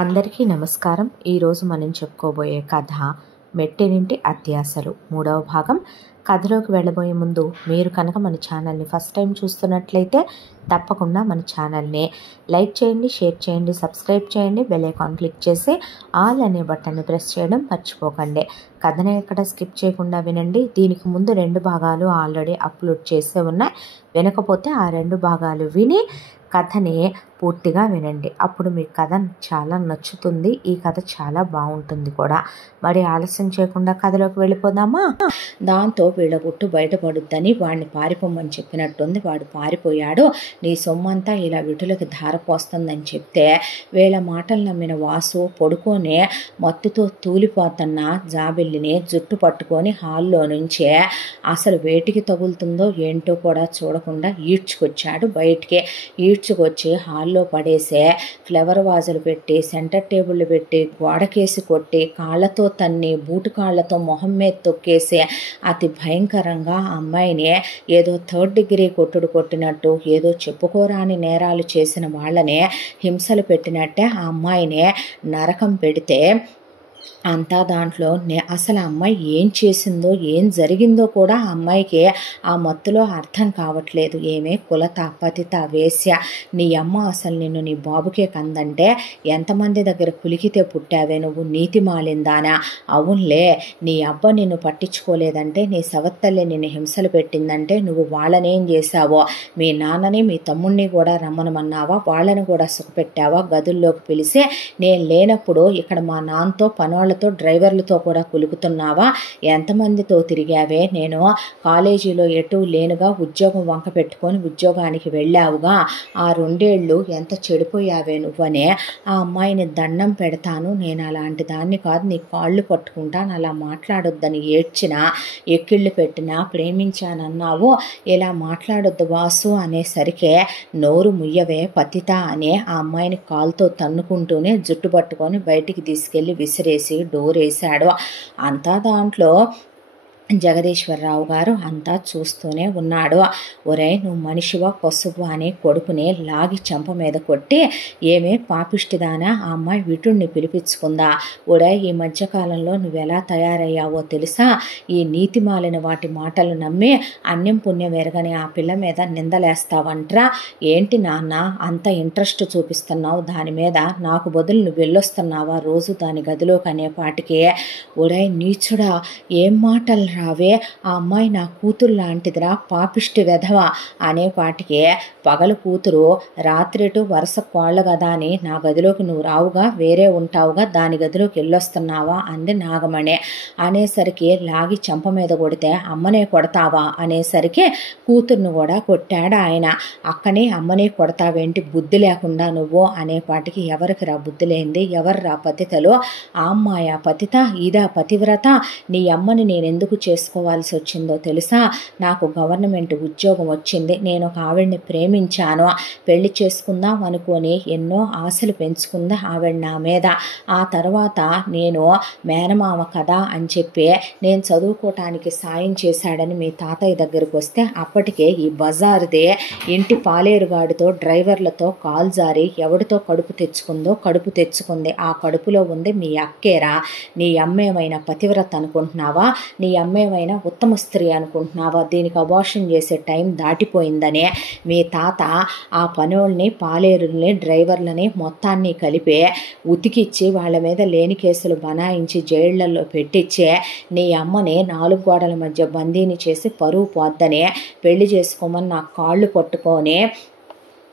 అందరికీ నమస్కారం. ఈరోజు మనం చెప్పుకోబోయే కథ మెట్టినింటి అత్యాశలు 3వ భాగం. కథలోకి వెళ్ళబోయే ముందు మీరు కనుక మన ఛానల్ని ఫస్ట్ టైం చూస్తున్నట్లయితే తప్పకుండా మన ఛానల్ని లైక్ చేయండి, షేర్ చేయండి, సబ్స్క్రైబ్ చేయండి, బెల్ ఐకాన్ క్లిక్ చేసి ఆల్ అనే బటన్ని ప్రెస్ చేయడం మర్చిపోకండి. కథని ఎక్కడ స్కిప్ చేయకుండా వినండి. దీనికి ముందు 2 భాగాలు ఆల్రెడీ అప్లోడ్ చేసే ఉన్నాయి. వినకపోతే ఆ 2 భాగాలు విని కథని పూర్తిగా వినండి. అప్పుడు మీ కథ చాలా నచ్చుతుంది. ఈ కథ చాలా బాగుంటుంది కూడా. మరి ఆలస్యం చేయకుండా కథలోకి వెళ్ళిపోదామా? దాంతో వీళ్ళ గుట్టు బయటపడుద్దని వాడిని పారిపోమని చెప్పినట్టుంది. వాడు పారిపోయాడు. నీ సొమ్మంతా ఇలా విటులకి ధారపోస్తుందని చెప్తే వీళ్ళ మాటలు నమ్మిన వాసు పడుకొని మత్తుతో తూలిపోతున్న జాబిల్లిని జుట్టు పట్టుకొని హాల్లో నుంచే అసలు వేటికి తగులుతుందో ఏంటో కూడా చూడకుండా ఈడ్చుకొచ్చాడు. బయటికి ఈడ్చుకొచ్చి హాల్లో పడేసే ఫ్లవర్ వాజులు పెట్టి, సెంటర్ టేబుల్ పెట్టి, గోడకేసి కొట్టి, కాళ్ళతో తన్ని, బూటు కాళ్ళతో మొహం మీద తొక్కేసి అతి భయంకరంగా ఆ అమ్మాయిని ఏదో 3rd డిగ్రీ కొట్టుడు కొట్టినట్టు, ఏదో చెప్పుకోరాని నేరాలు చేసిన వాళ్ళని హింసలు పెట్టినట్టే ఆ అమ్మాయిని నరకం పెడితే అంతా దాంట్లో అసలు ఆ అమ్మాయి ఏం చేసిందో ఏం జరిగిందో కూడా ఆ అమ్మాయికి ఆ మత్తులో అర్థం కావట్లేదు. ఏమే కులత, పతిత, వేశ్య, నీ అమ్మ అసలు నిన్ను నీ బాబుకే కందంటే ఎంతమంది దగ్గర కులికితే పుట్టావే నువ్వు, నీతి మాలిందానా? అవునులే, నీ అబ్బ నిన్ను పట్టించుకోలేదంటే, నీ సవత్తల్లి నిన్ను హింసలు పెట్టిందంటే నువ్వు వాళ్ళనేం చేశావో? మీ నాన్నని మీ తమ్ముడిని కూడా రమ్మనమన్నావా? వాళ్ళని కూడా సుఖపెట్టావా? గదుల్లోకి పిలిచి నేను లేనప్పుడు ఇక్కడ మా నాన్నతో పనోళ్ళతో డ్రైవర్లతో కూడా కులుకుతున్నావా? ఎంతమందితో తిరిగావే? నేను కాలేజీలో ఎటు లేనుగా ఉద్యోగం వంక పెట్టుకొని ఉద్యోగానికి వెళ్ళావుగా. ఆ 2 ఏళ్ళు ఎంత చెడిపోయావే నువ్వనే ఆ అమ్మాయిని దండం పెడతాను, నేను అలాంటి దాన్ని కాదు, నీ కాళ్ళు పట్టుకుంటాను, అలా మాట్లాడొద్దని ఏడ్చినా, ఎక్కిళ్ళు పెట్టినా, ప్రేమించానన్నావు, ఇలా మాట్లాడొద్దు వాసు అనేసరికి నోరు ముయ్యవే పతిత అనే ఆ అమ్మాయిని కాలుతో తన్నుకుంటూనే జుట్టు పట్టుకొని బయటికి తీసుకెళ్ళి విసిరేసి డోర్ వేశాడు. అంతా దాంట్లో జగదీశ్వరరావు గారు అంతా చూస్తూనే ఉన్నాడు. ఒరే, నువ్వు మనిషివా పశువు అని కొడుకుని లాగి చెంప మీద కొట్టి, ఏమే పాపిష్టిదానా ఆ అమ్మాయి విటుడిని పిలిపించుకుందా? ఒరే, ఈ మధ్యకాలంలో నువ్వెలా తయారయ్యావో తెలుసా? ఈ నీతి మాలిన వాటి మాటలు నమ్మి అన్యం పుణ్యం ఎరగని ఆ పిల్ల మీద నిందలేస్తావంట్రా? ఏంటి నాన్న అంత ఇంట్రెస్ట్ చూపిస్తున్నావు దాని మీద? నాకు బదులు నువ్వు వెళ్ళొస్తున్నావా రోజు దాని గదిలోకి అనేపాటికి? ఒరే నీచుడా, ఏం మాటలు రావే, ఆ అమ్మాయి నా కూతురు లాంటిదిరా, పాపిష్టి వెధవ అనేపాటికి పగలు కూతురు రాత్రిటు వరుస కోళ్ళ కదా అని నా గదిలోకి నువ్వు రావుగా, వేరే ఉంటావుగా, దాని గదిలోకి వెళ్ళొస్తున్నావా అంది నాగమణి. అనేసరికి లాగి చెంప మీద కొడితే అమ్మనే కొడతావా అనేసరికి కూతుర్ను కూడా కొట్టాడు ఆయన. అక్కని అమ్మని కొడతావేంటి బుద్ధి లేకుండా నువ్వు అనేపాటికి ఎవరికి రా బుద్ధి లేనిది, ఎవరు రా పతితలో? ఆ అమ్మాయా పతిత, ఇదా పతివ్రత? నీ అమ్మని నేనెందుకు చేసుకోవాల్సి వచ్చిందో తెలుసా? నాకు గవర్నమెంట్ ఉద్యోగం వచ్చింది, నేను ఒక ఆవిడ్ని ప్రేమించాను, పెళ్లి చేసుకుందాం అనుకొని ఎన్నో ఆశలు పెంచుకుందా ఆవిడ నా మీద. ఆ తర్వాత నేను మేనమామ కదా అని చెప్పి నేను చదువుకోవటానికి సాయం చేశాడని మీ తాతయ్య దగ్గరికి వస్తే అప్పటికే ఈ బజారుదే ఇంటి పాలేరుగాడితో డ్రైవర్లతో కాల్ జారి ఎవడితో కడుపు తెచ్చుకుందో కడుపు తెచ్చుకుంది. ఆ కడుపులో ఉంది మీ అక్కేరా. నీ అమ్మేమైనా పతివ్రత అనుకుంటున్నావా? నీ అమ్మేమైనా ఉత్తమ స్త్రీ అనుకుంటున్నావా? దీనికి అబార్షన్ చేసే టైం దాటిపోయిందనే మీ తాత ఆ పనోళ్ళని, పాలేరుల్ని, డ్రైవర్లని మొత్తాన్ని కలిపి ఉతికిచ్చి వాళ్ళ మీద లేని కేసులు బనాయించి జైళ్లలో పెట్టించే నీ అమ్మని 4 గోడల మధ్య బందీని చేసి పరువు పోద్దని పెళ్లి చేసుకోమని నా కాళ్ళు పట్టుకొని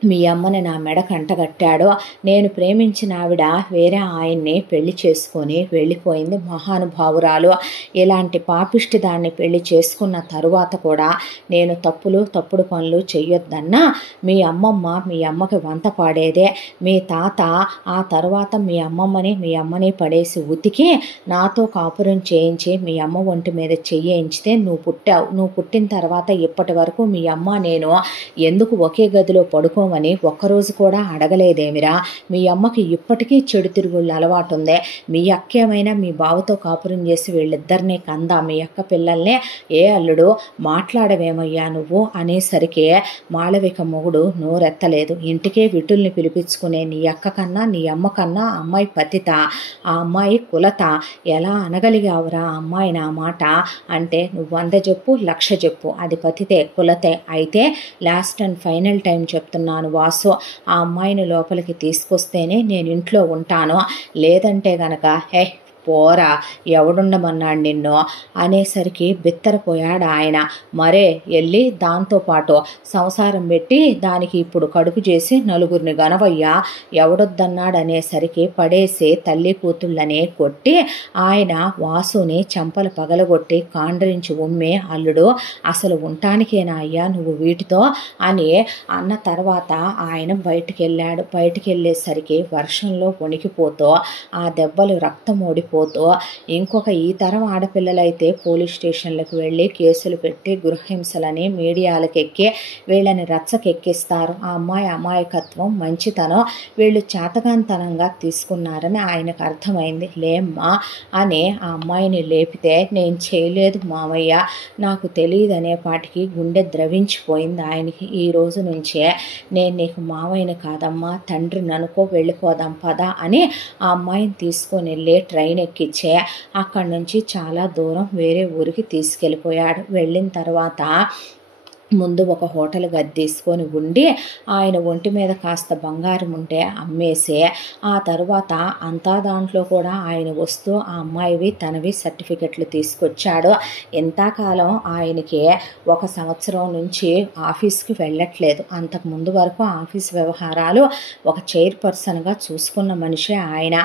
మీ అమ్మని నా మెడ కంటగట్టాడు. నేను ప్రేమించిన ఆవిడ వేరే ఆయన్ని పెళ్లి చేసుకొని వెళ్ళిపోయింది, మహానుభావురాలు. ఇలాంటి పాపిష్టి దాన్ని పెళ్లి చేసుకున్న తరువాత కూడా నేను తప్పుడు పనులు చెయ్యొద్దన్నా మీ అమ్మమ్మ మీ అమ్మకి వంత పాడేదే. మీ తాత ఆ తర్వాత మీ అమ్మని పడేసి ఉతికి నాతో కాపురం చేయించి మీ అమ్మ ఒంటి మీద చెయ్యించితే నువ్వు పుట్టావు. నువ్వు పుట్టిన తర్వాత ఇప్పటి వరకు మీ అమ్మ నేను ఎందుకు ఒకే గదిలో పడుకో కలవమని ఒక్కరోజు కూడా అడగలేదేమిరా? మీ అమ్మకి ఇప్పటికీ చెడు తిరుగుళ్ళు అలవాటు ఉందే. మీ అక్క ఏమైనా మీ బావతో కాపురం చేసి వీళ్ళిద్దరినీ కందా? మీ అక్క పిల్లల్నే ఏ అల్లుడు మాట్లాడవేమయ్యా నువ్వు అనేసరికి మాళవిక మొగుడు నోరెత్తలేదు. ఇంటికే విటుల్ని పిలిపించుకునే నీ అక్క కన్నా నీ అమ్మ కన్నా అమ్మాయి పతిత, ఆ అమ్మాయి కులత, ఎలా అనగలిగావురా అమ్మాయి నా మాట అంటే? నువ్వు 100 చెప్పు 1,00,000 చెప్పు, అది పతితే కులతే. అయితే లాస్ట్ అండ్ ఫైనల్ టైం చెప్తున్నాను వాసు, ఆ అమ్మాయిని లోపలికి తీసుకొస్తేనే నేను ఇంట్లో ఉంటాను, లేదంటే గనక పోరా ఎవడుండమన్నాడు నిన్ను అనేసరికి బిత్తరపోయాడు ఆయన. మరే వెళ్ళి దాంతోపాటు సంసారం పెట్టి దానికి ఇప్పుడు కడుపు చేసి నలుగురిని గనవయ్యా, ఎవడొద్దన్నాడు అనేసరికి పడేసి తల్లి కూతుళ్ళనే కొట్టి ఆయన వాసుని చెంపలు పగలగొట్టి కాండ్రించి ఉమ్మే, అల్లుడు అసలు ఉంటానికేనా అయ్యా నువ్వు వీటితో అని అన్న తర్వాత ఆయన బయటికి వెళ్ళాడు. బయటికి వెళ్ళేసరికి వర్షంలో వణికిపోతూ ఆ దెబ్బలు రక్తం ఓడిపోతూ ఇంకొక ఈ తరం ఆడపిల్లలైతే పోలీస్ స్టేషన్లకు వెళ్ళి కేసులు పెట్టి గృహహింసలని మీడియాలకు ఎక్కి వీళ్ళని రచ్చకెక్కిస్తారు. ఆ అమ్మాయి అమాయకత్వం మంచితనం వీళ్ళు చేతగాంతనంగా తీసుకున్నారని ఆయనకు అర్థమైంది. లేమ్మా అని ఆ అమ్మాయిని లేపితే, నేను చేయలేదు మామయ్య, నాకు తెలియదనే పాటికి గుండె ద్రవించిపోయింది ఆయనకి. ఈ రోజు నుంచే నేను నీకు మామయ్యని కాదమ్మా తండ్రిని అనుకో, వెళ్ళిపోదాం పదా అని ఆ అమ్మాయిని తీసుకొని వెళ్ళి ట్రైన్ ఎక్కిచ్చే అక్కడి నుంచి చాలా దూరం వేరే ఊరికి తీసుకెళ్ళిపోయాడు. వెళ్ళిన తర్వాత ముందు ఒక హోటల్ గది తీసుకొని ఉండి ఆయన ఒంటి మీద కాస్త బంగారం ఉంటే అమ్మేసి ఆ తర్వాత అంతా దాంట్లో కూడా ఆయన వస్తూ ఆ అమ్మాయివి తనవి సర్టిఫికెట్లు తీసుకొచ్చాడు. ఎంతకాలం ఆయనకి 1 సంవత్సరం నుంచి ఆఫీస్కి వెళ్ళట్లేదు. అంతకుముందు వరకు ఆఫీస్ వ్యవహారాలు ఒక చైర్పర్సన్గా చూసుకున్న మనిషే ఆయన.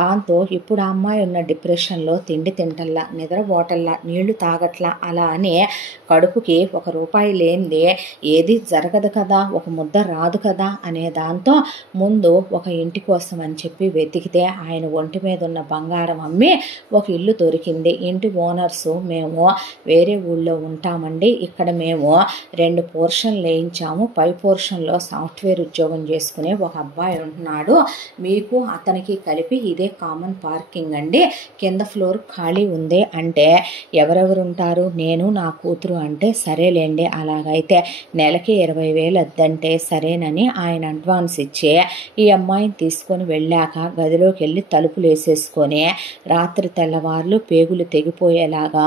దాంతో ఇప్పుడు ఆ అమ్మాయి ఉన్న డిప్రెషన్లో తిండి తింటల్లా, నిద్రపోటల్లా, నీళ్లు తాగట్లా, అలా అని కడుపుకి 1 రూపాయి లేనిదే ఏది జరగదు కదా, ఒక ముద్ద రాదు కదా అనే దాంతో ముందు ఒక ఇంటి కోసం అని చెప్పి వెతికితే ఆయన ఒంటి మీద ఉన్న బంగారం అమ్మి ఒక ఇల్లు దొరికింది. ఇంటి ఓనర్సు మేము వేరే ఊళ్ళో ఉంటామండి, ఇక్కడ మేము 2 పోర్షన్లు వేయించాము, పై పోర్షన్లో సాఫ్ట్వేర్ ఉద్యోగం చేసుకునే ఒక అబ్బాయి ఉంటున్నాడు, మీకు అతనికి కలిపి ఇదే కామన్ పార్కింగ్ అండి, కింద ఫ్లోర్ ఖాళీ ఉంది అంటే ఎవరెవరు ఉంటారు, నేను నా కూతురు అంటే సరేలేండి అలాగైతే నెలకి 20,000 అద్దంటే సరేనని ఆయన అడ్వాన్స్ ఇచ్చి ఈ అమ్మాయిని తీసుకొని వెళ్ళాక గదిలోకి వెళ్ళి తలుపులు వేసేసుకొని రాత్రి తెల్లవార్లు పేగులు తెగిపోయేలాగా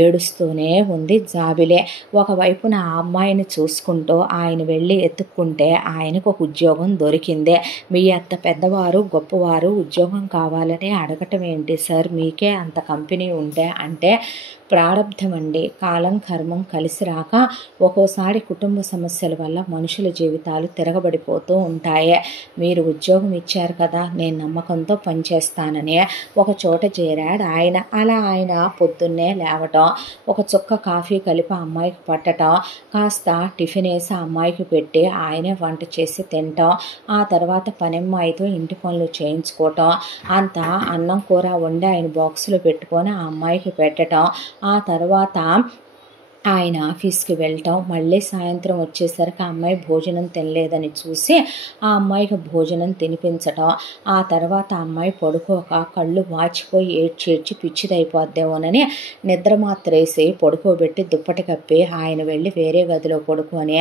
ఏడుస్తూనే ఉంది జాబిలే. ఒకవైపున ఆ అమ్మాయిని చూసుకుంటూ ఆయన వెళ్ళి ఎత్తుక్కుంటే ఆయనకు ఒక ఉద్యోగం దొరికిందే. మీ అత్త పెద్దవారు గొప్పవారు ఉద్యోగం కావాలని అడగటం ఏంటి సార్, మీకే అంత కంపెనీ ఉంటే అంటే ప్రారంధం అండి, కాలం కర్మం కలిసి రాక ఒక్కోసారి కుటుంబ సమస్యల వల్ల మనుషుల జీవితాలు తిరగబడిపోతూ ఉంటాయి. మీరు ఉద్యోగం ఇచ్చారు కదా, నేను నమ్మకంతో పనిచేస్తానని ఒక చోట చేరాడు ఆయన. అలా ఆయన పొద్దున్నే లేవటం, ఒక చుక్క కాఫీ కలిపి అమ్మాయికి పట్టడం, కాస్త టిఫిన్ వేసి అమ్మాయికి పెట్టి ఆయనే వంట చేసి తినటం, ఆ తర్వాత పనమ్మాయితో ఇంటి పనులు చేయించుకోవటం, అంతా అన్నం కూర వండి ఆయన బాక్సులో పెట్టుకొని ఆ అమ్మాయికి పెట్టడం, ఆ తర్వాత ఆయన ఆఫీస్కి వెళ్ళటం, మళ్ళీ సాయంత్రం వచ్చేసరికి ఆ అమ్మాయి భోజనం తినలేదని చూసి ఆ అమ్మాయికి భోజనం తినిపించటం, ఆ తర్వాత ఆ అమ్మాయి పడుకోక కళ్ళు వాచిపోయి ఏడ్చేడ్చి పిచ్చిదైపోద్దేమోనని నిద్ర మాత్రేసి పడుకోబెట్టి దుప్పటి కప్పి ఆయన వెళ్ళి వేరే గదిలో పడుకొని,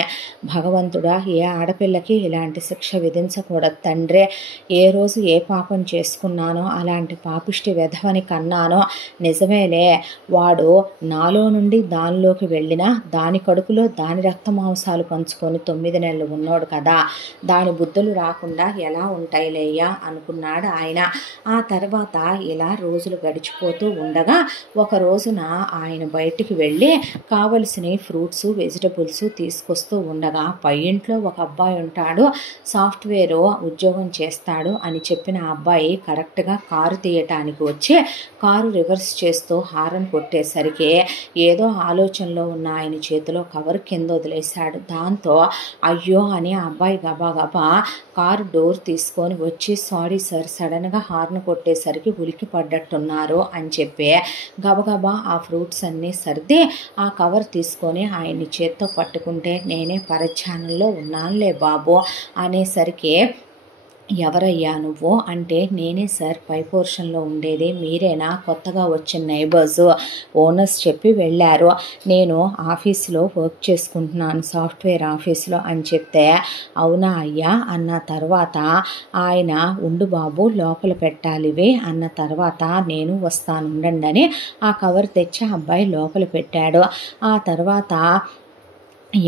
భగవంతుడా ఏ ఆడపిల్లకి ఇలాంటి శిక్ష విధించకూడదు తండ్రే, ఏ రోజు ఏ పాపం చేసుకున్నానో అలాంటి పాపిష్టి వెధవని కన్నానో, నిజమేలే వాడు నాలో నుండి దానిలోకి వెళ్ళినా దాని కడుపులో దాని రక్త మాంసాలు పంచుకొని 9 నెలలు ఉన్నాడు కదా, దాని బుద్ధులు రాకుండా ఎలా ఉంటాయిలేయ్యా అనుకున్నాడు ఆయన. ఆ తర్వాత ఇలా రోజులు గడిచిపోతూ ఉండగా ఒక రోజున ఆయన బయటికి వెళ్ళి కావలసిన ఫ్రూట్స్ వెజిటబుల్స్ తీసుకొస్తూ ఉండగా పై ఇంట్లో ఒక అబ్బాయి ఉంటాడు, సాఫ్ట్వేర్ ఉద్యోగం చేస్తాడు అని చెప్పిన ఆ అబ్బాయి కరెక్ట్గా కారు తీయటానికి వచ్చి కారు రివర్స్ చేస్తూ హారన్ కొట్టేసరికి ఏదో ఆలోచనలో ఉన్న ఆయన చేతిలో కవర్ కింద వదిలేశాడు. దాంతో అయ్యో అని ఆ అబ్బాయి గబా కారు డోర్ తీసుకొని వచ్చి సారీ సార్ సడన్గా హార్న్ కొట్టేసరికి ఉలికి పడ్డట్టున్నారు అని చెప్పి గబగబా ఆ ఫ్రూట్స్ అన్నీ సర్ది ఆ కవర్ తీసుకొని ఆయన్ని చేత్తో పట్టుకుంటే నేనే పరధ్యానంలో ఉన్నానులే బాబు అనేసరికి ఎవరయ్యా నువ్వు అంటే నేనే సార్ పై పోర్షన్లో ఉండేది, మీరేనా కొత్తగా వచ్చిన నైబర్స్ ఓనర్స్ చెప్పి వెళ్ళారు, నేను ఆఫీస్లో వర్క్ చేసుకుంటున్నాను సాఫ్ట్వేర్ ఆఫీస్లో అని చెప్తే అవునా అయ్యా అన్న తర్వాత ఆయన ఉండు బాబు లోపల పెట్టాలివి అన్న తర్వాత నేను వస్తాను ఉండండి అని ఆ కవర్ తెచ్చి అబ్బాయి లోపల పెట్టాడు. ఆ తర్వాత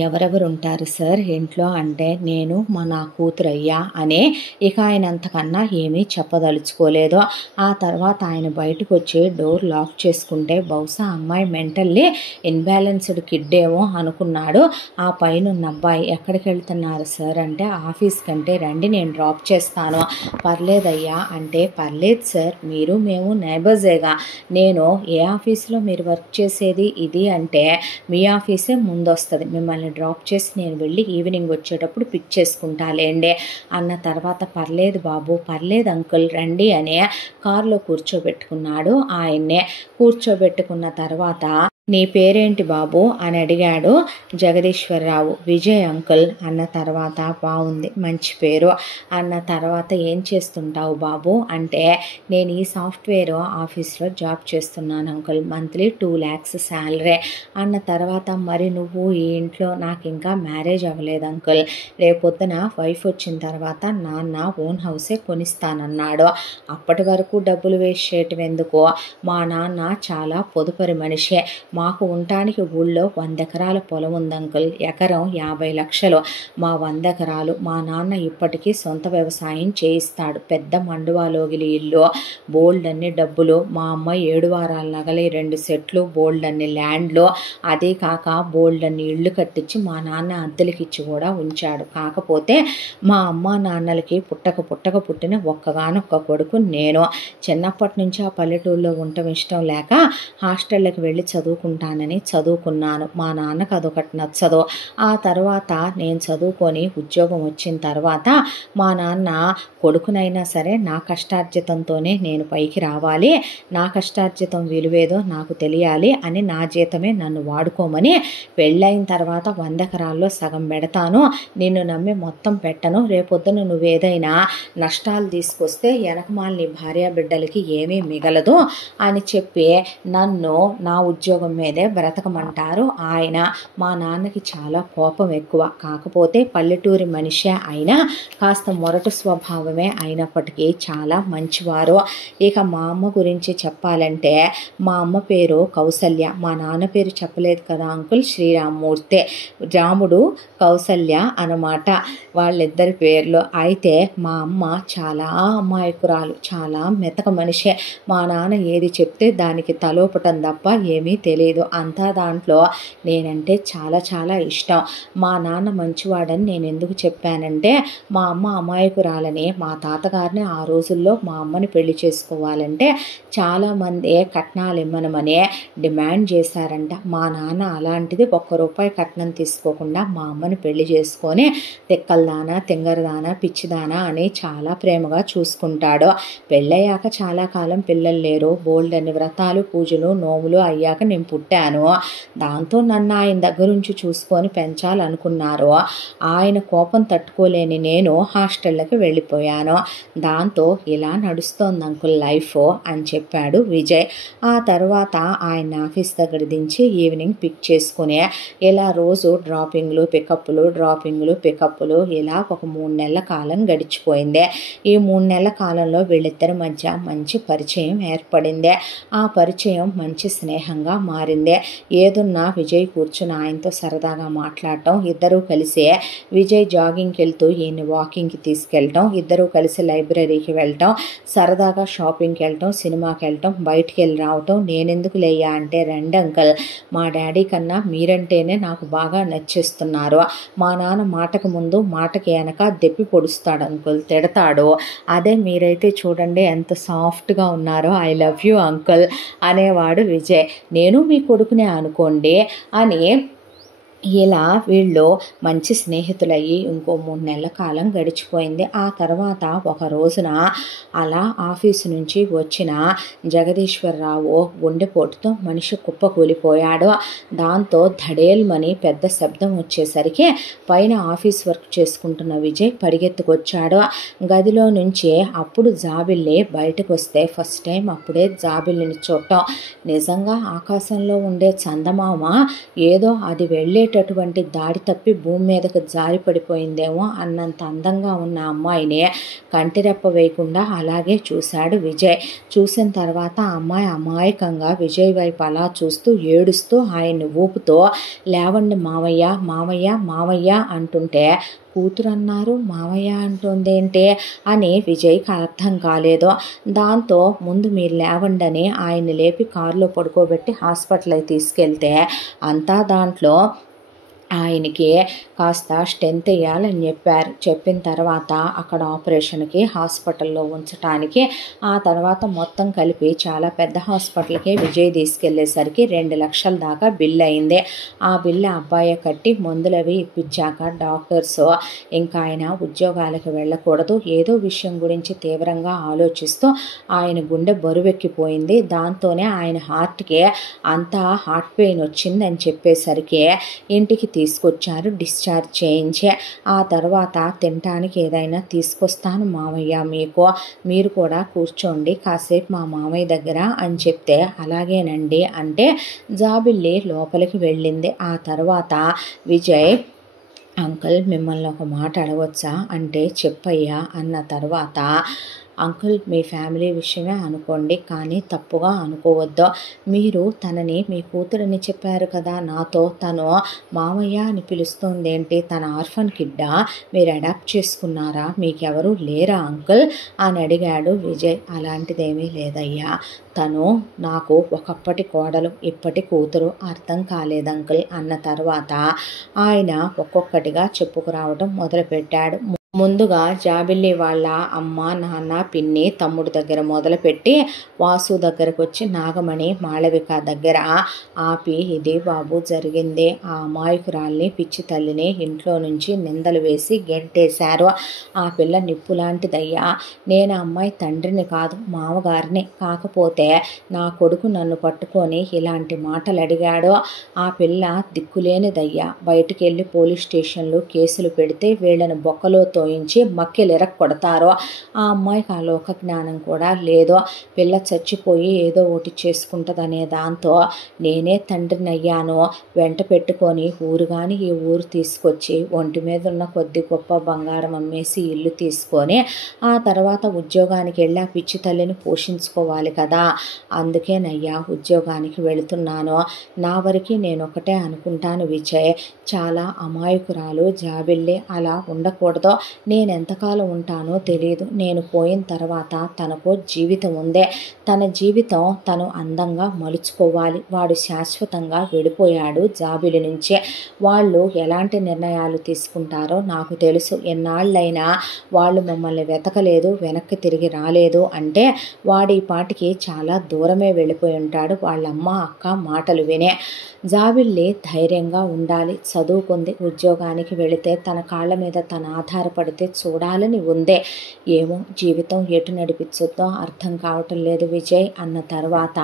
ఎవరెవరు ఉంటారు సార్ ఇంట్లో అంటే నేను నా కూతురయ్యా అని ఇక ఆయన అంతకన్నా ఏమీ చెప్పదలుచుకోలేదు. ఆ తర్వాత ఆయన బయటకు వచ్చి డోర్ లాక్ చేసుకుంటే బహుశా అమ్మాయి మెంటల్లీ ఇన్బ్యాలెన్స్డ్ కిడ్ ఏమో అనుకున్నాడు. ఆ పైన ఉన్న అబ్బాయి ఎక్కడికి వెళ్తున్నారు సార్ అంటే ఆఫీస్ కంటే రండి నేను డ్రాప్ చేస్తాను. పర్లేదయ్యా అంటే పర్లేదు సార్ మీరు మేము నైబర్సేగా, నేను ఏ ఆఫీస్లో మీరు వర్క్ చేసేది ఇది అంటే మీ ఆఫీసే ముందు వస్తుంది, మిమ్మల్ని డ్రాప్ చేసి నేను వెళ్ళి ఈవినింగ్ వచ్చేటప్పుడు పిక్ చేసుకుంటాలేండి అన్న తర్వాత పర్లేదు బాబు పర్లేదు అంకుల్ రండి అని కారులో కూర్చోబెట్టుకున్నాడు. ఆయన్నే కూర్చోబెట్టుకున్న తర్వాత నీ పేరేంటి బాబు అని అడిగాడు. జగదీశ్వరరావు. విజయ్ అంకుల్ అన్న తర్వాత బాగుంది మంచి పేరు అన్న తర్వాత ఏం చేస్తుంటావు బాబు అంటే నేను ఈ సాఫ్ట్వేర్ ఆఫీస్లో జాబ్ చేస్తున్నాను అంకుల్, మంత్లీ 2 lakhs శాలరీ అన్న తర్వాత మరి నువ్వు ఈ ఇంట్లో నాకు ఇంకా మ్యారేజ్ అవ్వలేదు అంకుల్, రేపొద్దున వైఫ్ వచ్చిన తర్వాత నాన్న ఓన్ హౌసే కొనిస్తానన్నాడు. అప్పటి వరకు డబ్బులు వేస్ట్ చేయటం ఎందుకు, మా నాన్న చాలా పొదుపరి మనిషే, మాకు ఉండటానికి ఊళ్ళో 100 ఎకరాల పొలం ఉంది అంకుల్, ఎకరం 50 లక్షలు, మా 100 ఎకరాలు మా నాన్న ఇప్పటికీ సొంత వ్యవసాయం చేయిస్తాడు, పెద్ద మండువాలోగిలి ఇల్లు, బోల్డ్ అన్ని డబ్బులు, మా అమ్మ 7 వారాల నగలి 2 సెట్లు, బోల్డ్ అన్ని ల్యాండ్లు, అదే కాక బోల్డ్ అన్ని ఇళ్ళు కట్టించి మా నాన్న అద్దెలకిచ్చి కూడా ఉంచాడు. కాకపోతే మా అమ్మ నాన్నలకి పుట్టక పుట్టిన ఒక్కగానొక్క కొడుకు నేను, చిన్నప్పటి నుంచి ఆ పల్లెటూరులో ఉండటం ఇష్టం లేక హాస్టళ్ళకి వెళ్ళి చదువుకుంటానని చదువుకున్నాను, మా నాన్నకు అదొకటి నచ్చదు. ఆ తర్వాత నేను చదువుకొని ఉద్యోగం వచ్చిన తర్వాత మా నాన్న కొడుకునైనా సరే నా కష్టార్జితంతోనే నేను పైకి రావాలి, నా కష్టార్జితం విలువేదో నాకు తెలియాలి అని నా జీతమే నన్ను వాడుకోమని పెళ్ళైన తర్వాత 100 ఎకరాల్లో సగం పెడతాను, నిన్ను నమ్మి మొత్తం పెట్టను, రేపొద్దున నువ్వేదైనా నష్టాలు తీసుకొస్తే వెనకమాల నీ భార్య బిడ్డలకి ఏమీ మిగలదు అని చెప్పి నన్ను నా ఉద్యోగం మీదే బ్రతకమంటారు ఆయన. మా నాన్నకి చాలా కోపం ఎక్కువ, కాకపోతే పల్లెటూరి మనిషే అయినా కాస్త మొరటు స్వభావమే అయినప్పటికీ చాలా మంచివారు. ఇక మా అమ్మ గురించి చెప్పాలంటే మా అమ్మ పేరు కౌసల్య, మా నాన్న పేరు చెప్పలేదు కదా అంకుల్, శ్రీరామ్మూర్తి, రాముడు కౌసల్య అన్నమాట వాళ్ళిద్దరి పేర్లు. అయితే మా అమ్మ చాలా అమాయకురాలు, చాలా మెతక మనిషే, మా నాన్న ఏది చెప్తే దానికి తలోపటం తప్ప ఏమీ తెలియదు, అంతా దాంట్లో నేనంటే చాలా చాలా ఇష్టం. మా నాన్న మంచివాడని నేను ఎందుకు చెప్పానంటే మా అమ్మ అమాయకురాలని మా తాతగారిని ఆ రోజుల్లో మా అమ్మని పెళ్లి చేసుకోవాలంటే చాలామంది కట్నాలు ఇమ్మనమని డిమాండ్ చేశారంట. మా నాన్న అలాంటిది ₹1 కట్నం తీసుకోకుండా మా అమ్మని పెళ్లి చేసుకొని తెక్కలదానా తింగరదానా పిచ్చిదానా అని చాలా ప్రేమగా చూసుకుంటాడు. పెళ్ళయ్యాక చాలా కాలం పిల్లలు లేరు, బోల్డ్ అని వ్రతాలు పూజలు నోములు అయ్యాక నేను పుట్టాను. దాంతో నన్ను ఆయన దగ్గర నుంచి చూసుకొని పెంచాలనుకున్నారు. ఆయన కోపం తట్టుకోలేని నేను హాస్టళ్ళకి వెళ్ళిపోయాను. దాంతో ఇలా నడుస్తోంది అంకుల్ లైఫ్ అని చెప్పాడు విజయ్. ఆ తర్వాత ఆయన ఆఫీస్ దగ్గర దించి ఈవినింగ్ పిక్ చేసుకుని ఇలా రోజు డ్రాపింగ్లు పికప్లు ఇలా ఒక 3 నెలల కాలం గడిచిపోయింది. ఈ 3 నెలల కాలంలో వీళ్ళిద్దరి మధ్య మంచి పరిచయం ఏర్పడింది. ఆ పరిచయం మంచి స్నేహంగా మారింది. ఏదున్నా విజయ్ కూర్చుని ఆయనతో సరదాగా మాట్లాడటం, ఇద్దరూ కలిసి విజయ్ జాగింగ్కి వెళ్తూ ఈయన్ని వాకింగ్కి తీసుకెళ్ళటం, ఇద్దరూ కలిసి లైబ్రరీకి వెళ్ళటం, సరదాగా షాపింగ్కి వెళ్ళటం, సినిమాకి వెళ్ళటం, బయటికి వెళ్ళి రావటం. నేనెందుకు లేయా అంటే రండి అంకల్, మా డాడీ కన్నా మీరంటేనే నాకు బాగా నచ్చేస్తున్నారు, మా నాన్న మాటకు ముందు మాటకి వెనక దెప్పి పొడుస్తాడు అంకుల్, తిడతాడు, అదే మీరైతే చూడండి ఎంత సాఫ్ట్గా ఉన్నారో, ఐ లవ్ యూ అంకుల్ అనేవాడు విజయ్. నేను మీ కొడుకునే అనుకోండి అని ఇలా వీళ్ళు మంచి స్నేహితులయ్యి ఇంకో 3 నెలల కాలం గడిచిపోయింది. ఆ తర్వాత ఒక రోజున అలా ఆఫీసు నుంచి వచ్చిన జగదీశ్వరరావు గుండెపోటుతో మనిషి కుప్పకూలిపోయాడు. దాంతో ధడేల్మని పెద్ద శబ్దం వచ్చేసరికి పైన ఆఫీస్ వర్క్ చేసుకుంటున్న విజయ్ పరిగెత్తుకొచ్చాడు. గదిలో నుంచి అప్పుడు జాబిల్లి బయటకు వస్తే ఫస్ట్ టైం అప్పుడే జాబిల్లిని చూడటం. నిజంగా ఆకాశంలో ఉండే చందమామ ఏదో అది వెళ్ళేటటువంటి దాడి తప్పి భూమి మీదకు జారి పడిపోయిందేమో అన్నంత అందంగా ఉన్న అమ్మాయిని కంటిరెప్ప వేయకుండా అలాగే చూశాడు విజయ్. చూసిన తర్వాత ఆ అమ్మాయి అమాయకంగా విజయ్ వైపు అలా చూస్తూ ఏడుస్తూ ఆయన్ని ఊపుతో లేవండి మావయ్య మావయ్య మావయ్య అంటుంటే కూతురు అన్నారు మావయ్య అంటుందేంటి అని విజయ్కి అర్థం కాలేదు. దాంతో ముందు మీరు లేవండని ఆయన్ని లేపి కారులో పడుకోబెట్టి హాస్పిటల్కి తీసుకెళ్తే అంతా దాంట్లో ఆయనకి కాస్త స్ట్రెంత్ వేయాలని చెప్పారు. చెప్పిన తర్వాత అక్కడ ఆపరేషన్కి హాస్పిటల్లో ఉంచడానికి ఆ తర్వాత మొత్తం కలిపి చాలా పెద్ద హాస్పిటల్కి విజయ్ తీసుకెళ్లేసరికి 2 లక్షల దాకా బిల్ అయింది. ఆ బిల్లు అబ్బాయి కట్టి మందులవి ఇప్పించాక డాక్టర్స్ ఇంకా ఆయన ఉద్యోగాలకు వెళ్ళకూడదు, ఏదో విషయం గురించి తీవ్రంగా ఆలోచిస్తూ ఆయన గుండె బరువెక్కిపోయింది. దాంతోనే ఆయన హార్ట్కి అంతా హార్ట్ పెయిన్ వచ్చిందని చెప్పేసరికి ఇంటికి తీసుకొచ్చారు డిశ్చార్జ్ చేయించి. ఆ తర్వాత తినటానికి ఏదైనా తీసుకొస్తాను మామయ్య మీకు, మీరు కూడా కూర్చోండి కాసేపు మా మామయ్య దగ్గర అని చెప్తే అలాగేనండి అంటే జాబిల్లి లోపలికి వెళ్ళింది. ఆ తర్వాత విజయ్ అంకుల్ మిమ్మల్ని ఒక మాట అడగవచ్చా అంటే చెప్పయ్యా అన్న తర్వాత అంకుల్ మీ ఫ్యామిలీ విషయమే అనుకోండి కానీ తప్పుగా అనుకోవద్దు, మీరు తనని మీ కూతురని చెప్పారు కదా నాతో, తను మామయ్య అని పిలుస్తుంది ఏంటి, తన ఆర్ఫన్ కిడ్డా, మీరు అడాప్ట్ చేసుకున్నారా, మీకెవరు లేరా అంకుల్ అని అడిగాడు విజయ్. అలాంటిదేమీ లేదయ్యా, తను నాకు ఒకప్పటి కోడలు ఇప్పటి కూతురు, అర్థం కాలేదు అంకుల్ అన్న తర్వాత ఆయన ఒక్కొక్కటిగా చెప్పుకురావడం మొదలుపెట్టాడు. ముందుగా జాబిల్లి వాళ్ళ అమ్మ నాన్న పిన్ని తమ్ముడు దగ్గర మొదలుపెట్టి వాసు దగ్గరకు వచ్చి నాగమణి మాళవిక దగ్గర ఆపి ఇది బాబు జరిగింది, ఆ అమాయకురాల్ని పిచ్చి తల్లిని ఇంట్లో నుంచి నిందలు వేసి గెంటేశారు, ఆ పిల్ల నిప్పు లాంటిదయ్యా, నేను అమ్మాయి తండ్రిని కాదు మామగారిని, కాకపోతే నా కొడుకు నన్ను పట్టుకొని ఇలాంటి మాటలు అడిగాడు, ఆ పిల్ల దిక్కులేనిదయ్యా, బయటికి వెళ్ళి పోలీస్ స్టేషన్లో కేసులు పెడితే వీళ్ళని బొక్కలో తోయించి మక్కెలిరక్ కొడతారో, ఆ అమ్మాయికి ఆ లోక జ్ఞానం కూడా లేదో, పిల్ల చచ్చిపోయి ఏదో ఒకటి చేసుకుంటుందనే దాంతో నేనే తండ్రిని అయ్యాను, వెంట పెట్టుకొని ఊరు కానీ ఈ ఊరు తీసుకొచ్చి ఒంటి మీద ఉన్న కొద్ది గొప్ప బంగారం అమ్మేసి ఇల్లు తీసుకొని ఆ తర్వాత ఉద్యోగానికి వెళ్ళి ఆ పిచ్చి తల్లిని పోషించుకోవాలి కదా, అందుకేనయ్యా ఉద్యోగానికి వెళుతున్నాను, నా వరకు నేను ఒకటే అనుకుంటాను విజయ్, చాలా అమాయకురాలు జాబిల్లి, అలా ఉండకూడదు, నేను ఎంతకాలం ఉంటానో తెలియదు, నేను పోయిన తర్వాత తనకు జీవితం ఉందే, తన జీవితం తను అందంగా మలుచుకోవాలి, వాడు శాశ్వతంగా విడిపోయాడు జాబిలి నుంచి, వాళ్ళు ఎలాంటి నిర్ణయాలు తీసుకుంటారో నాకు తెలుసు, ఎన్నాళ్ళైనా వాళ్ళు మమ్మల్ని వెతకలేదు వెనక్కి తిరిగి రాలేదు అంటే వాడి పాటికి చాలా దూరమే వెళ్ళిపోయి ఉంటాడు వాళ్ళమ్మ అక్క మాటలు వినే. జాబిల్లి ధైర్యంగా ఉండాలి, చదువుకుంది, ఉద్యోగానికి వెళితే తన కాళ్ళ మీద తను ఆధారపడితే చూడాలని ఉందే, ఏమో జీవితం ఎటు నడిపించొద్దో అర్థం కావటం లేదు విజయ్ అన్న తర్వాత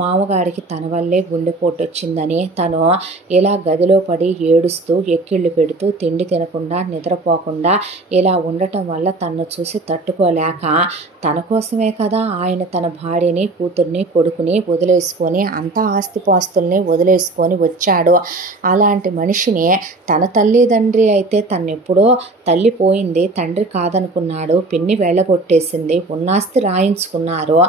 మామగారికి తన వల్లే గుండెపోటు వచ్చిందని తను ఇలా గదిలో పడి ఏడుస్తూ ఎక్కిళ్ళు పెడుతూ తిండి తినకుండా నిద్రపోకుండా ఇలా ఉండటం వల్ల తన్ను చూసి తట్టుకోలేక తన కోసమే కదా ఆయన తన భార్యని కూతుర్ని కొడుకుని వదిలేసుకొని అంతా ఆస్తిపాస్తుల్ని వదిలేసుకొని వచ్చాడు, అలాంటి మనిషిని తన తల్లిదండ్రి అయితే తన్నెప్పుడో తల్లి పోయింది తండ్రి కాదనుకున్నాడు, పిన్ని వెళ్ళగొట్టేసింది, ఉన్నాస్తి రాయించుకున్నారు,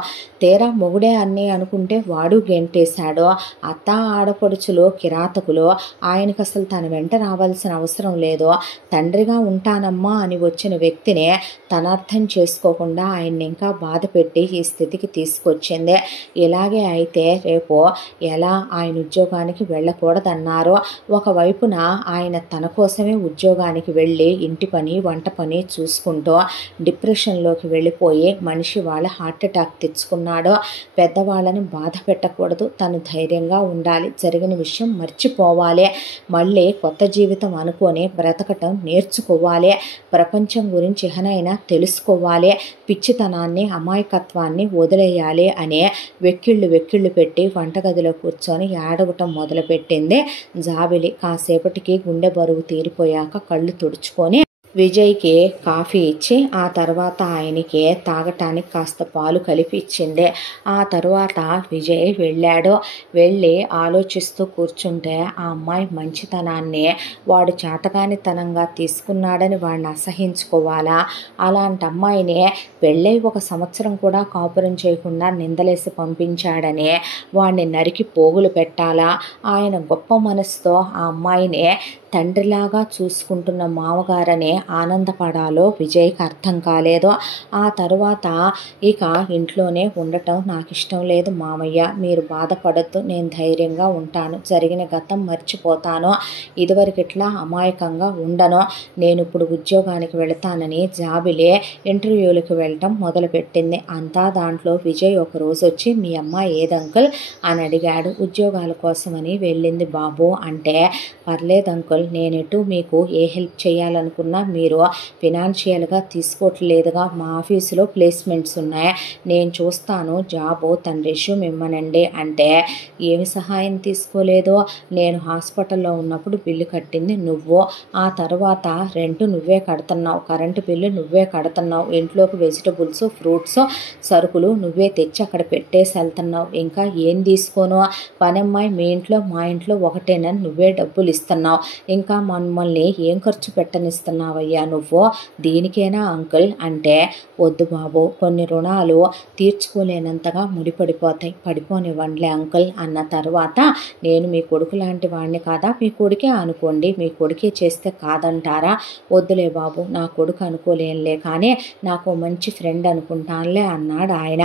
తీరా మొగుడే అన్నీ అనుకుంటే వాడు గెంటేశాడు, అత్త ఆడపడుచులు కిరాతకులు, ఆయనకు అసలు తన వెంట రావాల్సిన అవసరం లేదు, తండ్రిగా ఉంటానమ్మా అని వచ్చిన వ్యక్తిని తన అర్థం చేసుకోకుండా ఆయన్ని ఇంకా బాధ పెట్టి ఈ స్థితికి తీసుకొచ్చింది. ఇలాగే అయితే రేపు ఎలా ఆయన ఉద్యోగానికి వెళ్ళకూడదన్నారో, ఒకవైపున ఆయన తన కోసమే ఉద్యోగానికి వెళ్ళి ఇంటి పని వంట పని చూసుకుంటూ డిప్రెషన్లోకి వెళ్ళిపోయి మనిషి వాళ్ళ హార్ట్ అటాక్ తెచ్చుకున్నాడో. పెద్దవాళ్ళని బాధ పెట్టకూడదు, తను ధైర్యంగా ఉండాలి, జరిగిన విషయం మర్చిపోవాలి, మళ్ళీ కొత్త జీవితం అనుకొని బ్రతకటం నేర్చుకోవాలి, ప్రపంచం గురించి ఇహనైనా తెలుసుకోవాలి, పిచ్చితనాన్ని అమాయకత్వాన్ని వదిలేయాలి అనే వెక్కిళ్ళు పెట్టి వంటగదిలో కూర్చొని ఏడవటం మొదలుపెట్టింది జాబిలి. కాసేపటికి గుండె బరువు తీరిపోయాక కళ్ళు తుడుచుకొని విజయ్కి కాఫీ ఇచ్చి ఆ తర్వాత ఆయనకి తాగటానికి కాస్త పాలు కలిపి ఇచ్చింది. ఆ తర్వాత విజయ్ వెళ్ళాడు. వెళ్ళి ఆలోచిస్తూ కూర్చుంటే ఆ అమ్మాయి మంచితనాన్ని వాడు చేతకానితనంగా తీసుకున్నాడని వాడిని అసహించుకోవాలా? అలాంటి అమ్మాయిని పెళ్ళై 1 సంవత్సరం కూడా కాపురం చేయకుండా నిందలేసి పంపించాడని వాడిని నరికి పోగులు పెట్టాలా? ఆయన గొప్ప మనసుతో ఆ అమ్మాయిని తండ్రిలాగా చూసుకుంటున్న మామగారని ఆనందపడాలో విజయ్కి అర్థం కాలేదు. ఆ తర్వాత ఇక ఇంట్లోనే ఉండటం నాకు ఇష్టం లేదు మామయ్య, మీరు బాధపడద్దు, నేను ధైర్యంగా ఉంటాను, జరిగిన గతం మర్చిపోతాను, ఇదివరకు ఇట్లా అమాయకంగా ఉండను, నేను ఇప్పుడు ఉద్యోగానికి వెళతానని జాబిలే ఇంటర్వ్యూలకు వెళ్ళటం మొదలుపెట్టింది. అంతా దాంట్లో విజయ్ ఒకరోజు వచ్చి మీ అమ్మ ఏది అంకుల్ అని అడిగాడు. ఉద్యోగాల కోసమని వెళ్ళింది బాబు అంటే, పర్లేదు అంకుల్, నేనెటు మీకు ఏ హెల్ప్ చేయాలనుకున్నా మీరు ఫినాన్షియల్గా తీసుకోవట్లేదుగా, మా ఆఫీసులో ప్లేస్మెంట్స్ ఉన్నాయి, నేను చూస్తాను, జాబు తన రెజ్యూమ్ ఇమ్మనండి అంటే, ఏమి సహాయం తీసుకోలేదో, నేను హాస్పిటల్లో ఉన్నప్పుడు బిల్లు కట్టింది నువ్వు, ఆ తర్వాత రెంట్ నువ్వే కడుతున్నావు, కరెంటు బిల్లు నువ్వే కడుతున్నావు, ఇంట్లోకి వెజిటబుల్స్ ఫ్రూట్స్ సరుకులు నువ్వే తెచ్చి అక్కడ పెట్టేసి వెళ్తున్నావు, ఇంకా ఏం తీసుకోను, పనమ్మాయి మీ ఇంట్లో మా ఇంట్లో ఒకటేనని నువ్వే డబ్బులు ఇస్తున్నావు, ఇంకా మమ్మల్ని ఏం ఖర్చు పెట్టనిస్తున్నావయ్యా నువ్వు, దీనికేనా అంకుల్ అంటే, వద్దు బాబు, కొన్ని రుణాలు తీర్చుకోలేనంతగా ముడిపడిపోతాయి, పడిపోనివ్వండిలే అంకుల్ అన్న తర్వాత, నేను మీ కొడుకు లాంటి వాడిని కాదా, మీ కొడుకే అనుకోండి, మీ కొడుకే చేస్తే కాదంటారా, వద్దులే బాబు, నా కొడుకు అనుకోలేనులే కానీ నాకు మంచి ఫ్రెండ్ అనుకుంటానులే అన్నాడు ఆయన.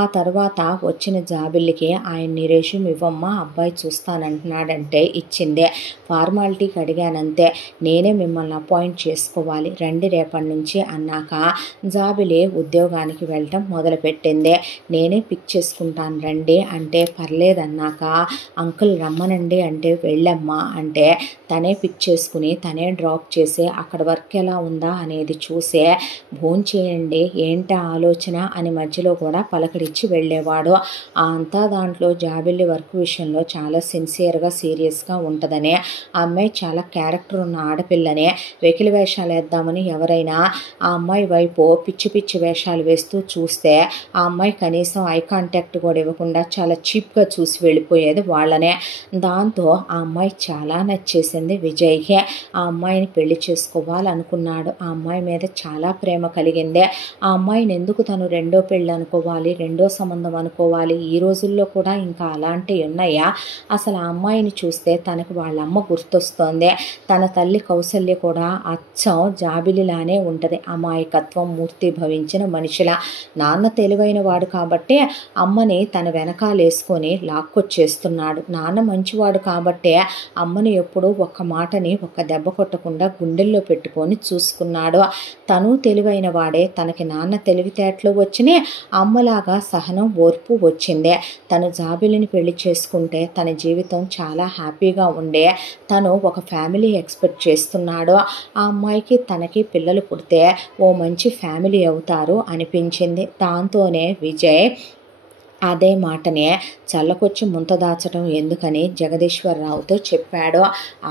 ఆ తర్వాత వచ్చిన జాబిల్లికి ఆయన్ని రెజ్యూమ్ ఇవ్వమ్మా, అబ్బాయి చూస్తానంటున్నాడంటే ఇచ్చిందే. ఫార్మాలిటీకి అడిగానంతే, నేనే మిమ్మల్ని అపాయింట్ చేసుకోవాలి, రండి రేపటి నుంచి అన్నాక జాబిలి ఉద్యోగానికి వెళ్ళటం మొదలుపెట్టింది. నేనే పిక్ చేసుకుంటాను రండి అంటే, పర్లేదన్నాక అంకుల్ రమ్మనండి అంటే, వెళ్ళమ్మా అంటే తనే పిక్ చేసుకుని తనే డ్రాప్ చేసి అక్కడ వర్క్ ఎలా ఉందా అనేది చూసే భోంచేయండి ఏంటి ఆలోచన అని మధ్యలో కూడా పలకరించి వెళ్ళేవాడు. అంతా దాంట్లో జాబిల్లి వర్క్ విషయంలో చాలా సిన్సియర్గా సీరియస్గా ఉంటుందని, ఆ అమ్మాయి చాలా క్యారెక్టర్ ఉన్న ఆడపిల్లని, వెకిలి వేషాలు వేద్దామని ఎవరైనా ఆ అమ్మాయి వైపు పిచ్చి పిచ్చి వేషాలు వేస్తూ చూస్తే ఆ అమ్మాయి కనీసం ఐ కాంటాక్ట్ కూడా ఇవ్వకుండా చాలా చీప్గా చూసి వెళ్ళిపోయేది వాళ్ళనే. దాంతో ఆ అమ్మాయి చాలా నచ్చేసింది విజయ్కి. ఆ అమ్మాయిని పెళ్లి చేసుకోవాలనుకున్నాడు. ఆ అమ్మాయి మీద చాలా ప్రేమ కలిగింది. ఆ అమ్మాయిని ఎందుకు తను రెండో పెళ్ళి అనుకోవాలి, రెండో సంబంధం అనుకోవాలి, ఈ రోజుల్లో కూడా ఇంకా అలాంటివి ఉన్నాయా? అసలు ఆ అమ్మాయిని చూస్తే తనకు వాళ్ళ అమ్మ గుర్తొస్తోంది. తన తల్లి కౌసల్య కూడా అచ్చం జాబిలిలానే ఉంటుంది, అమాయకత్వం మూర్తి భవించిన మనిషిలా. నాన్న తెలివైన వాడు కాబట్టి అమ్మని తన వెనకాలేసుకొని లాక్కొచ్చేస్తున్నాడు. నాన్న మంచివాడు కాబట్టే అమ్మని ఎప్పుడూ ఒక్క మాటని ఒక్క దెబ్బ కొట్టకుండా గుండెల్లో పెట్టుకొని చూసుకున్నాడు. తను తెలివైన వాడే, తనకి నాన్న తెలివితేటలు వచ్చినాయి, అమ్మలాగా సహనం ఓర్పు వచ్చిందే. తను జాబిలిని పెళ్లి చేసుకుంటే తన జీవితం చాలా హ్యాపీగా ఉండే, తను ఒక ఫ్యామిలీ ఎక్స్పెక్ట్ చేస్తున్నాడు. ఆ అమ్మాయికి తనకి పిల్లలు పుడితే ఓ మంచి ఫ్యామిలీ అవుతారు అనిపించింది. దాంతోనే విజయ్ అదే మాటనే చల్లకొచ్చి ముంత దాచడం ఎందుకని జగదీశ్వరరావుతో చెప్పాడు.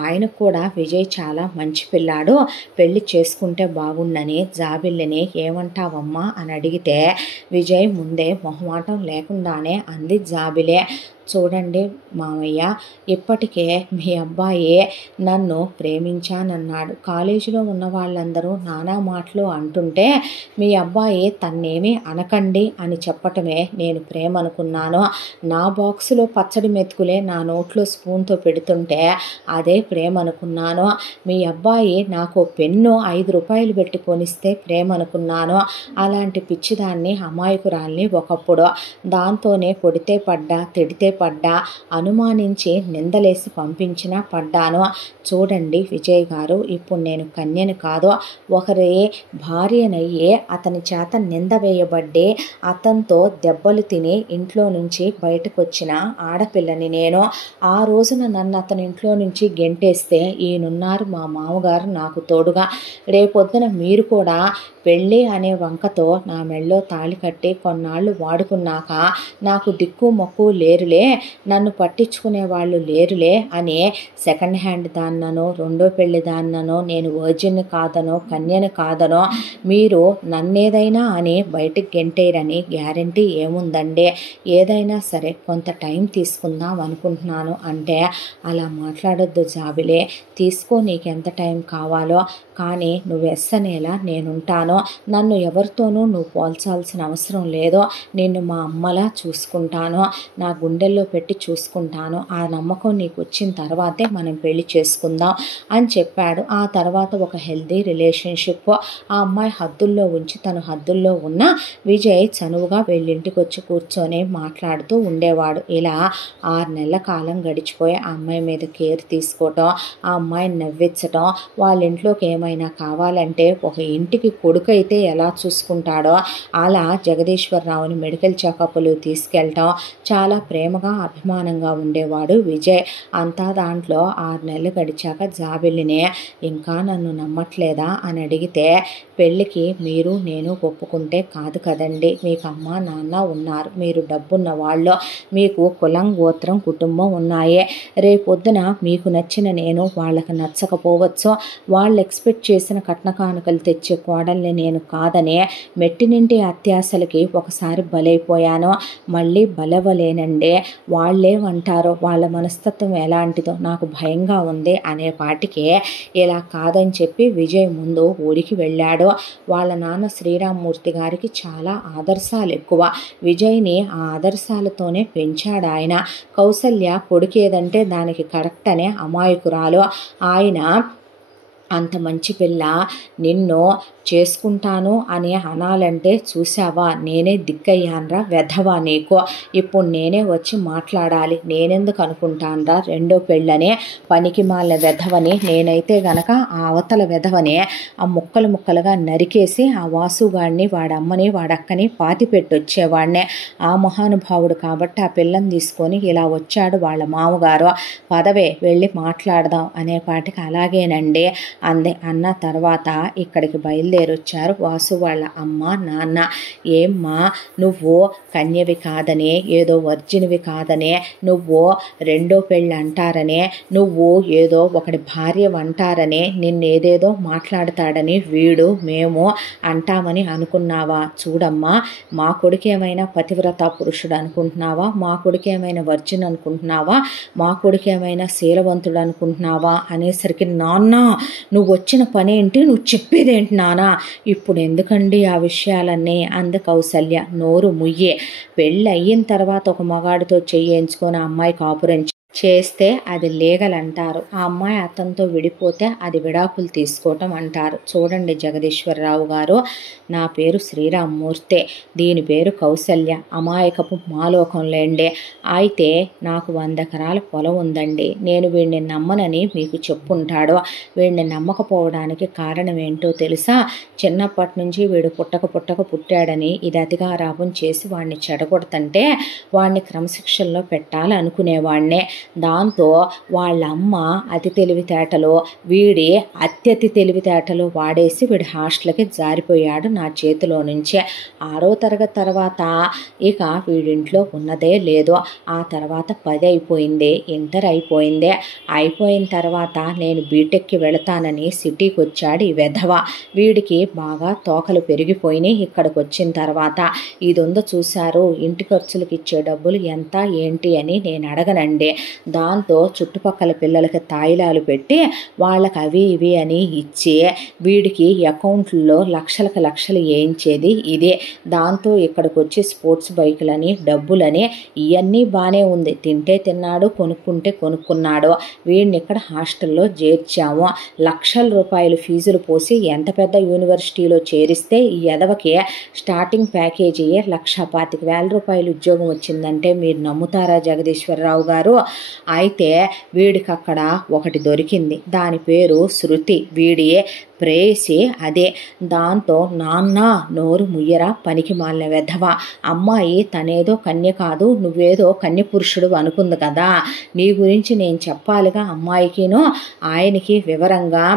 ఆయనకు కూడా విజయ్ చాలా మంచి పిల్లాడు, పెళ్లి చేసుకుంటే బాగుండని జాబిల్లిని ఏమంటావమ్మా అని అడిగితే విజయ్ ముందే మొహమాటం లేకుండానే అంది జాబిలే, చూడండి మామయ్య, ఇప్పటికే మీ అబ్బాయి నన్ను ప్రేమించానన్నాడు, కాలేజీలో ఉన్న వాళ్ళందరూ నానా మాటలు అంటుంటే మీ అబ్బాయి తన్నేమీ అనకండి అని చెప్పటమే నేను ప్రేమ అనుకున్నాను. నా బాక్సులో పచ్చడి మెతుకులే నా నోట్లో స్పూన్తో పెడుతుంటే అదే ప్రేమ అనుకున్నాను. మీ అబ్బాయి నాకు పెన్ను 5 రూపాయలు పెట్టి కొనిస్తే ప్రేమ అనుకున్నాను. అలాంటి పిచ్చిదాన్ని, అమాయకురాల్ని ఒకప్పుడు. దాంతోనే కొడితే పడ్డా, తిడితే పడ్డా, అనుమానించి నిందలేసి పంపించినా పడ్డాను. చూడండి విజయ్ గారు, ఇప్పుడు నేను కన్యను కాదు, ఒకరి భార్యనయ్యే అతని చేత నింద వేయబడ్డే, అతనితో దెబ్బలు తిని ఇంట్లో నుంచి బయటకు వచ్చిన ఆడపిల్లని నేను. ఆ రోజున నన్ను అతని ఇంట్లో నుంచి గెంటేస్తే ఈయనున్నారు మా మామగారు నాకు తోడుగా. రేపొద్దున మీరు కూడా పెళ్ళి అనే వంకతో నా మెళ్ళో తాళి కట్టి కొన్నాళ్ళు వాడుకున్నాక నాకు దిక్కు మొక్కు లేరులే, నన్ను పట్టించుకునే వాళ్ళు లేరులే అని సెకండ్ హ్యాండ్ దాన్ననో, రెండో పెళ్లి దాన్ననో, నేను వర్జిన్ కాదనో, కన్యను కాదనో మీరు నన్నేదైనా అని బయటికి గెంటేరని గ్యారంటీ ఏముందండి? ఏదైనా సరే కొంత టైం తీసుకుందాం అనుకుంటున్నాను అంటే, అలా మాట్లాడొద్దు జాబిలే, తీసుకో నీకెంత టైం కావాలో, కానీ నువ్వు ఎస్సనేలా నేనుంటాను. నన్ను ఎవరితోనూ నువ్వు పోల్చాల్సిన అవసరం లేదు. నిన్ను మా అమ్మలా చూసుకుంటాను, నా గుండెల్లో పెట్టి చూసుకుంటాను. ఆ నమ్మకం నీకు వచ్చిన తర్వాతే మనం పెళ్లి చేసుకుందాం అని చెప్పాడు. ఆ తర్వాత ఒక హెల్దీ రిలేషన్షిప్ ఆ అమ్మాయి హద్దుల్లో ఉంచి, తను హద్దుల్లో ఉన్న విజయ్ చనువుగా వీళ్ళింటికి వచ్చి కూర్చొని మాట్లాడుతూ ఉండేవాడు. ఇలా 6 నెలల కాలం గడిచిపోయి ఆ అమ్మాయి మీద కేర్ తీసుకోవటం, ఆ అమ్మాయిని నవ్వించటం, వాళ్ళ ఇంట్లోకి ఏమైనా కావాలంటే ఒక ఇంటికి కొడుకు అయితే ఎలా చూసుకుంటాడో అలా జగదీశ్వరరావుని మెడికల్ చెకప్లు తీసుకెళ్ళటం, చాలా ప్రేమగా అభిమానంగా ఉండేవాడు విజయ్. అంతా దాంట్లో 6 నెలలు గడిచాక జాబిల్లినే ఇంకా నన్ను నమ్మట్లేదా అని అడిగితే, పెళ్ళికి మీరు నేను ఒప్పుకుంటే కాదు కదండి, మీకు అమ్మ నాన్న ఉన్నారు, మీరు డబ్బున్న వాళ్ళు, మీకు కులం గోత్రం కుటుంబం ఉన్నాయి. రేపొద్దున మీకు నచ్చిన నేను వాళ్ళకి నచ్చకపోవచ్చు, వాళ్ళు ఎక్స్పెక్ట్ చేసిన కట్న కానుకలు తెచ్చే కోడల్ని నేను కాదనే మెట్టినింటి అత్యాశలకి ఒకసారి బలైపోయాను, మళ్ళీ బలవలేనండి. వాళ్ళేమంటారో, వాళ్ళ మనస్తత్వం ఎలాంటిదో నాకు భయంగా ఉంది అనే పాటికి ఇలా కాదని చెప్పి విజయ్ ముందు ఊరికి వెళ్ళాడు. వాళ్ళ నాన్న శ్రీరామ్మూర్తి గారికి చాలా ఆదర్శాలు ఎక్కువ. విజయ్ని ఆ ఆదర్శాలతోనే పెంచాడు ఆయన. కౌసల్య కొడుకేదంటే దానికి కరెక్ట్ అనే అమాయకురాలు. ఆయన అంత మంచి పిల్ల, నిన్ను చేసుకుంటాను అని అనాలంటే చూసావా నేనే దిక్కయ్యాన్రా వెధవా నీకు, ఇప్పుడు నేనే వచ్చి మాట్లాడాలి, నేనెందుకు అనుకుంటాన్రా రెండో పెళ్ళనే, పనికి మాలిన వెధవని నేనైతే గనక ఆ అవతల వెధవనే ఆ ముక్కలు ముక్కలుగా నరికేసి ఆ వాసుగాడిని, వాడమ్మని, వాడక్కని పాతి పెట్టొచ్చేవాడినే. ఆ మహానుభావుడు కాబట్టి ఆ పిల్లని తీసుకొని ఇలా వచ్చాడు వాళ్ళ మామగారు. పదవే వెళ్ళి మాట్లాడదాం అనేపాటికి అలాగేనండి అంది. అన్న తర్వాత ఇక్కడికి బయలుదేరొచ్చారు వాసు వాళ్ళ అమ్మ నాన్న. ఏమ్మా నువ్వు కన్యవి కాదనే, ఏదో వర్జిన్వి కాదనే, నువ్వు రెండో పెళ్ళి అంటారనే, నువ్వు ఏదో ఒకటి భార్య అంటారనే, నిన్నేదేదో మాట్లాడతాడని వీడు మేము అంటామని అనుకున్నావా? చూడమ్మా, మా కొడుకేమైనా పతివ్రత పురుషుడు అనుకుంటున్నావా? మా కొడుకేమైనా వర్జిన్ అనుకుంటున్నావా? మా కొడుకేమైనా శీలవంతుడు అనుకుంటున్నావా అనేసరికి, నాన్న నువ్వు వచ్చిన పనేంటి, నువ్వు చెప్పేదేంటి నానా, ఇప్పుడు ఎందుకండి ఆ విషయాలన్నీ అంది కౌసల్య. నోరు ముయ్యే, పెళ్ళి అయిన తర్వాత ఒక మగాడితో చేయించుకొని ఆ అమ్మాయి కాపురం చేస్తే అది లీగల్ అంటారు, ఆ అమ్మాయి అతనితో విడిపోతే అది విడాకులు తీసుకోవటం అంటారు. చూడండి జగదీశ్వరరావు గారు, నా పేరు శ్రీరామ్మూర్తే, దీని పేరు కౌసల్య, అమాయకపు మాలోకంలేండి. అయితే నాకు 100 ఎకరాల పొలం ఉందండి. నేను వీడిని నమ్మనని మీకు చెప్పుంటాడు. వీడిని నమ్మకపోవడానికి కారణం ఏంటో తెలుసా? చిన్నప్పటి నుంచి వీడు పుట్టక పుట్టాడని ఇది అతిగారాపం చేసి వాడిని చెడగొడుతుంటే వాడిని క్రమశిక్షణలో పెట్టాలనుకునేవాడినే. దాంతో వాళ్ళ అమ్మ అతి తెలివితేటలు, వీడి అత్యతి తెలివితేటలు వాడేసి వీడి హాస్టల్కి జారిపోయాడు నా చేతిలో నుంచే. 6వ తరగతి తర్వాత ఇక వీడింట్లో ఉన్నదే లేదు. ఆ తర్వాత 10 అయిపోయింది, ఇంటర్ అయిపోయింది. అయిపోయిన తర్వాత నేను బీటెక్కి వెళతానని సిటీకి వచ్చాడు ఈ వెధవ. వీడికి బాగా తోకలు పెరిగిపోయినాయి. ఇక్కడికి వచ్చిన తర్వాత ఇదొందో చూశారు, ఇంటి ఖర్చులకు ఇచ్చే డబ్బులు ఎంత ఏంటి అని నేను అడగనండి. దాంతో చుట్టుపక్కల పిల్లలకి తాయిలాలు పెట్టి వాళ్ళకి అవి ఇవి అని ఇచ్చి వీడికి అకౌంట్లో లక్షలకు లక్షలు వేయించేది ఇదే. దాంతో ఇక్కడికి వచ్చి స్పోర్ట్స్ బైకులని డబ్బులని ఇవన్నీ బాగానే ఉంది, తింటే తిన్నాడు, కొనుక్కుంటే కొనుక్కున్నాడు. వీడిని ఇక్కడ హాస్టల్లో చేర్చాము. లక్షల రూపాయలు ఫీజులు పోసి ఎంత పెద్ద యూనివర్సిటీలో చేరిస్తే ఈ ఎదవకి స్టార్టింగ్ ప్యాకేజీ 1,25,000 రూపాయలు ఉద్యోగం వచ్చిందంటే మీరు నమ్ముతారా జగదీశ్వరరావు గారు? అయితే వీడికి అక్కడ ఒకటి దొరికింది, దాని పేరు శృతి, వీడి ప్రేయసి అదే. దాంతో నాన్న నోరు ముయ్యరా పనికి మాలిన వెధవా, అమ్మాయి తనేదో కన్య కాదు నువ్వేదో కన్య పురుషుడు అనుకుంది కదా, నీ గురించి నేను చెప్పాలిగా అమ్మాయికినో ఆయనకి వివరంగా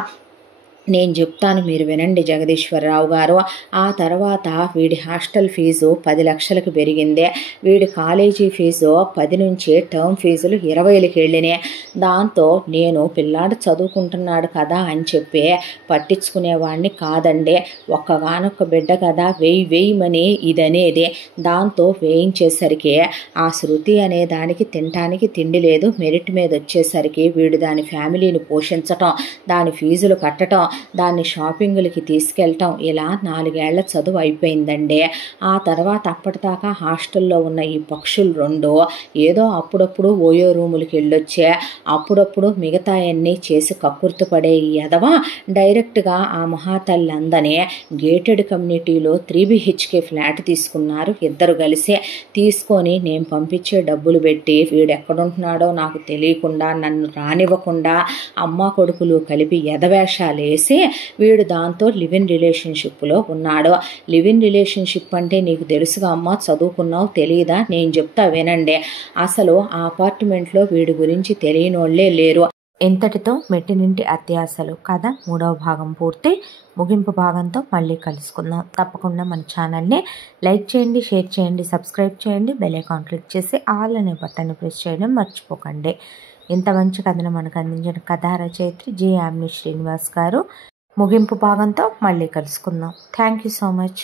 నేను చెప్తాను, మీరు వినండి జగదీశ్వరరావు గారు. ఆ తర్వాత వీడి హాస్టల్ ఫీజు 10 లక్షలకు పెరిగింది. వీడి కాలేజీ ఫీజు 10 నుంచి టర్మ్ ఫీజులు 20కి వెళ్ళినాయి. దాంతో నేను పిల్లాడు చదువుకుంటున్నాడు కదా అని చెప్పి పట్టించుకునేవాడిని కాదండి. ఒక్కగానొక్క బిడ్డ కదా వేయమని ఇదనేది. దాంతో వేయించేసరికి ఆ శృతి అనే దానికి తినటానికి తిండి లేదు. మెరిట్ మీద వచ్చేసరికి వీడు దాని ఫ్యామిలీని పోషించటం, దాని ఫీజులు కట్టడం, దాన్ని షాపింగులకి తీసుకెళ్ళటం, ఇలా 4 ఏళ్ల చదువు అయిపోయిందండి. ఆ తర్వాత అప్పటిదాకా హాస్టల్లో ఉన్న ఈ పక్షులు 2 ఏదో అప్పుడప్పుడు ఓయో రూములకి వెళ్ళొచ్చే, అప్పుడప్పుడు మిగతా అన్నీ చేసి కక్కుర్తి పడే ఈ ఎదవ డైరెక్ట్గా ఆ మహాతల్లి అందని గేటెడ్ కమ్యూనిటీలో 3 BHK ఫ్లాట్ తీసుకున్నారు ఇద్దరు కలిసి. తీసుకొని నేను పంపించే డబ్బులు పెట్టి వీడు ఎక్కడుంటున్నాడో నాకు తెలియకుండా నన్ను రానివ్వకుండా అమ్మ కొడుకులు కలిపి ఎదవేషాలు వేసి వీడు దాంతో లివ్ ఇన్ రిలేషన్షిప్లో ఉన్నాడు. లివ్ ఇన్ రిలేషన్షిప్ అంటే నీకు తెలుసుగా అమ్మ, చదువుకున్నావు తెలియదా? నేను చెప్తా వినండి. అసలు ఆ అపార్ట్మెంట్లో వీడి గురించి తెలియనోళ్లే లేరు. ఇంతటితో మెట్టినింటి అత్యాసలు కథ 3వ భాగం పూర్తి. ముగింపు భాగంతో మళ్ళీ కలుసుకుందాం. తప్పకుండా మన ఛానల్ని లైక్ చేయండి, షేర్ చేయండి, సబ్స్క్రైబ్ చేయండి, బెల్ ఐకాన్ క్లిక్ చేసి ఆల్ అనే బటన్ని ప్రెస్ చేయడం మర్చిపోకండి. ఇంత మంచి కథను మనకు అందించిన కథా రచయిత్రి జి. యామిని శ్రీనివాస్ గారు. ముగింపు భాగంతో మళ్ళీ కలుసుకుందాం. Thank you so much.